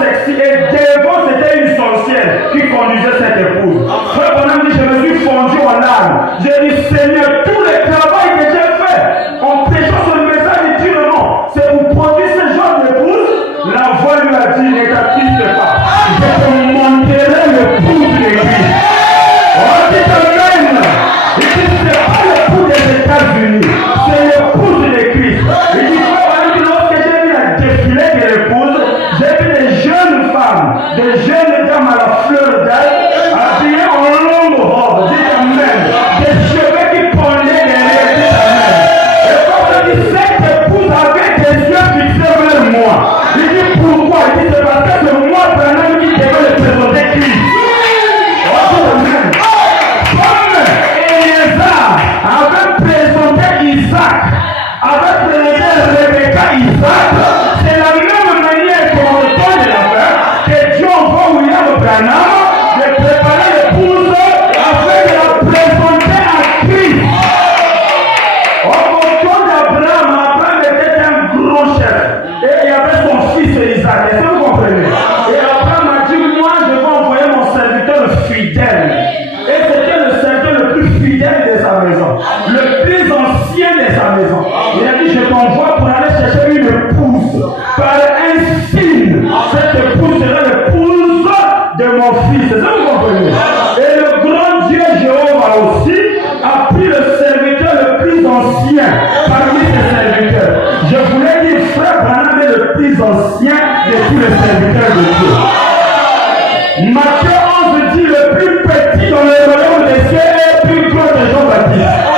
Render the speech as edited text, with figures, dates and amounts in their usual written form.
sexy et devant c'était une sorcière qui conduisait cette épouse. Frère Branham dit, je me suis fondu en larmes. J'ai dit, Seigneur, tout le travail que j'ai fait en prêchant sur le message, il dit non, c'est pour produire ce genre d'épouse. La voix lui a dit, ne t'attiste pas. Je te montrerai l'épouse de Christ. On dit amen. Il dit, ce n'est pas l'épouse des États-Unis, c'est l'épouse de Christ. Il dit, lorsque j'ai vu la défilé de l'épouse, j'ai vu des jeunes femmes, des jeunes dames à la fleur d'âge, habillées en longue robe, dit amen, des cheveux qui pendaient derrière, dit amen. Et quand on dit cette épouse avait des yeux fixés vers moi, il dit pourquoi? Il dit c'est parce que c'est moi, Branham, qui devais le présenter Christ. Oh, amen. Comme Éléazar avait présenté Isaac, avait présenté Rebecca Isaac, c'est la même manière qu'on retourne de la faire que Dieu envoie William Branham de préparer l'épouse afin de la présenter à Christ. Au retour d'Abraham, Abraham était un gros chef et il y avait son fils Isaac. Est-ce que vous comprenez? Et Abraham a dit, moi je vais envoyer mon serviteur fidèle. Et c'était le serviteur le plus fidèle de sa maison, le plus ancien de sa maison. Il a dit, je t'envoie pour aller chercher une épouse. Par un signe, cette épouse sera l'épouse de mon fils. C'est ça que vous comprenez? Et le grand Dieu Jéhovah aussi a pris le serviteur le plus ancien parmi ses serviteurs. Je voulais dire, frère Branham est le plus ancien de tous les serviteurs de Dieu. Matthieu 11 dit, le plus petit dans le royaume des cieux est plus grand que Jean-Baptiste.